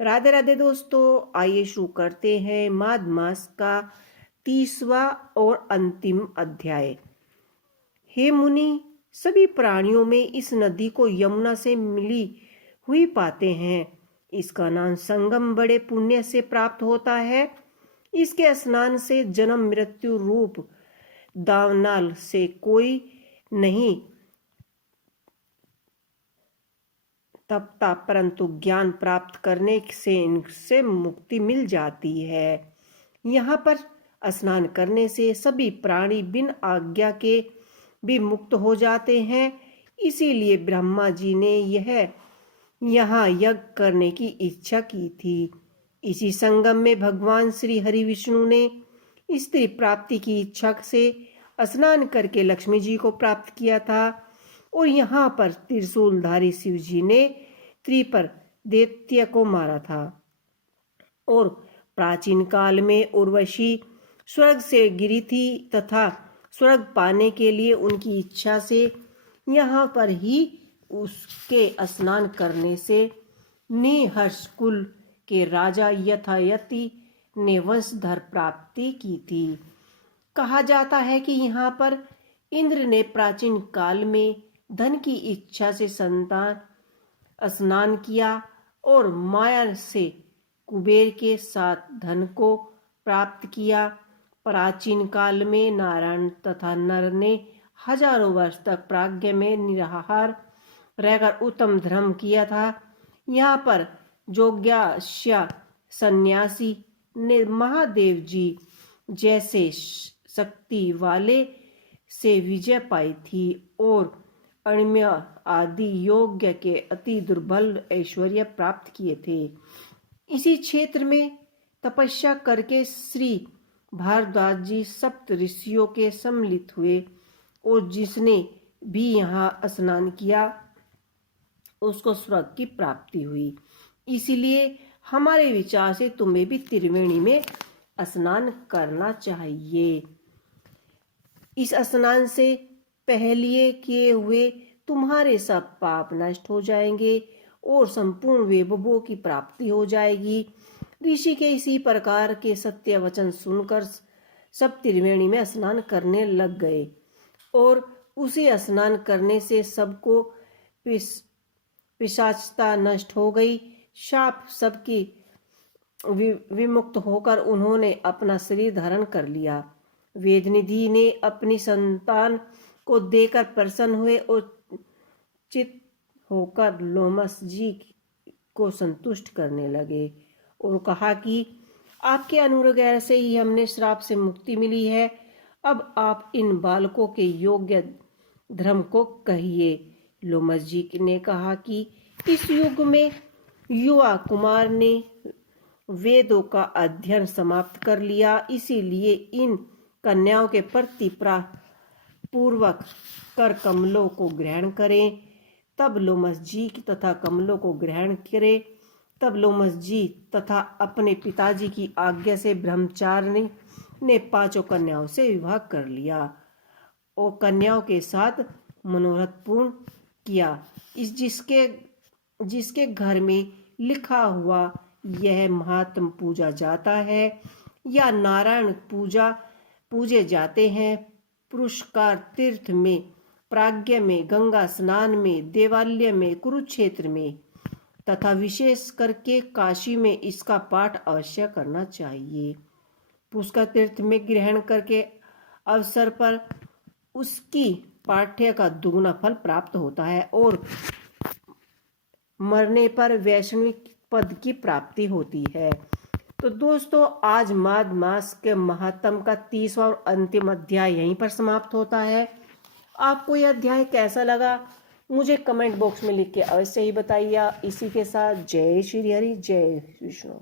राधे राधे दोस्तों, आइए शुरू करते हैं माघ मास का 30वां और अंतिम अध्याय। हे मुनि, सभी प्राणियों में इस नदी को यमुना से मिली हुई पाते हैं। इसका नाम संगम बड़े पुण्य से प्राप्त होता है। इसके स्नान से जन्म मृत्यु रूप दावानल से कोई नहीं तपता, परंतु ज्ञान प्राप्त करने से इनसे मुक्ति मिल जाती है। यहाँ पर स्नान करने से सभी प्राणी बिन आज्ञा के भी मुक्त हो जाते हैं। इसीलिए ब्रह्मा जी ने यहाँ यज्ञ करने की इच्छा की थी। इसी संगम में भगवान श्री हरि विष्णु ने स्त्री प्राप्ति की इच्छा से स्नान करके लक्ष्मी जी को प्राप्त किया था। और यहाँ पर त्रिशूलधारी शिव जी ने त्रिपर दैत्य को मारा था। और प्राचीन काल में उर्वशी स्वर्ग से गिरी थी तथा स्वर्ग पाने के लिए उनकी इच्छा से यहाँ पर ही उसके स्नान करने से निहर्ष कुल के राजा यथायति ने वंशधर प्राप्ति की थी। कहा जाता है कि यहाँ पर इंद्र ने प्राचीन काल में धन की इच्छा से संतान स्नान किया और माया से कुबेर के साथ धन को प्राप्त किया। प्राचीन काल में नारायण तथा नर ने हजारों वर्ष तक प्राज्ञ में निराहार रहकर उत्तम धर्म किया था। यहाँ पर जोग्याश्य सन्यासी ने महादेव जी जैसे शक्ति वाले से विजय पाई थी और अण्य आदि योग्य के अति दुर्बल ऐश्वर्य प्राप्त किए थे। इसी क्षेत्र में तपस्या करके श्री भारद्वाज जी सप्त ऋषियों के सम्मिलित हुए और जिसने भी यहाँ स्नान किया उसको स्वर्ग की प्राप्ति हुई। इसलिए हमारे विचार से तुम्हें भी त्रिवेणी में स्नान करना चाहिए। इस स्नान से पहले किए हुए तुम्हारे सब पाप नष्ट हो जाएंगे और संपूर्ण वैभवों की प्राप्ति हो जाएगी। ऋषि के इसी प्रकार के सत्य वचन सुनकर सब त्रिवेणी में स्नान करने लग गए और उसी स्नान करने से सबको पिशाचता नष्ट हो गई। शाप सबकी विमुक्त होकर उन्होंने अपना शरीर धारण कर लिया। वेदनिधि ने अपनी संतान को देकर प्रसन्न हुए और चित होकर लोमस जी को संतुष्ट करने लगे और कहा कि आपके अनुग्रह से ही हमने श्राप से मुक्ति मिली है। अब आप इन बालकों के योग्य धर्म को कहिए। लोमस जी ने कहा कि इस युग में युवा कुमार ने वेदों का अध्ययन समाप्त कर लिया, इसीलिए इन कन्याओं के प्रति पूर्वक कर कमलों को ग्रहण करें। तब लोमस जी तथा कमलों को ग्रहण करें। तब लोमस जी तथा अपने पिताजी की आज्ञा से ब्रह्मचारिणी ने 5 कन्याओं से विवाह कर लिया और कन्याओं के साथ मनोरथ पूर्ण किया। जिसके घर में लिखा हुआ यह महात्म पूजा जाता है या नारायण पूजे जाते हैं। पुरुषकार तीर्थ में, प्राज्ञ में, गंगा स्नान में, देवालय में, कुरुक्षेत्र में तथा विशेष करके काशी में इसका पाठ अवश्य करना चाहिए। पुष्कर तीर्थ में ग्रहण करके अवसर पर उसकी पाठ्य का दुगुना फल प्राप्त होता है और मरने पर वैष्णविक पद की प्राप्ति होती है। तो दोस्तों, आज माघ मास के महात्म का 30वां और अंतिम अध्याय यहीं पर समाप्त होता है। आपको यह अध्याय कैसा लगा मुझे कमेंट बॉक्स में लिख के अवश्य ही बताइए। इसी के साथ जय श्री हरि, जय विष्णु।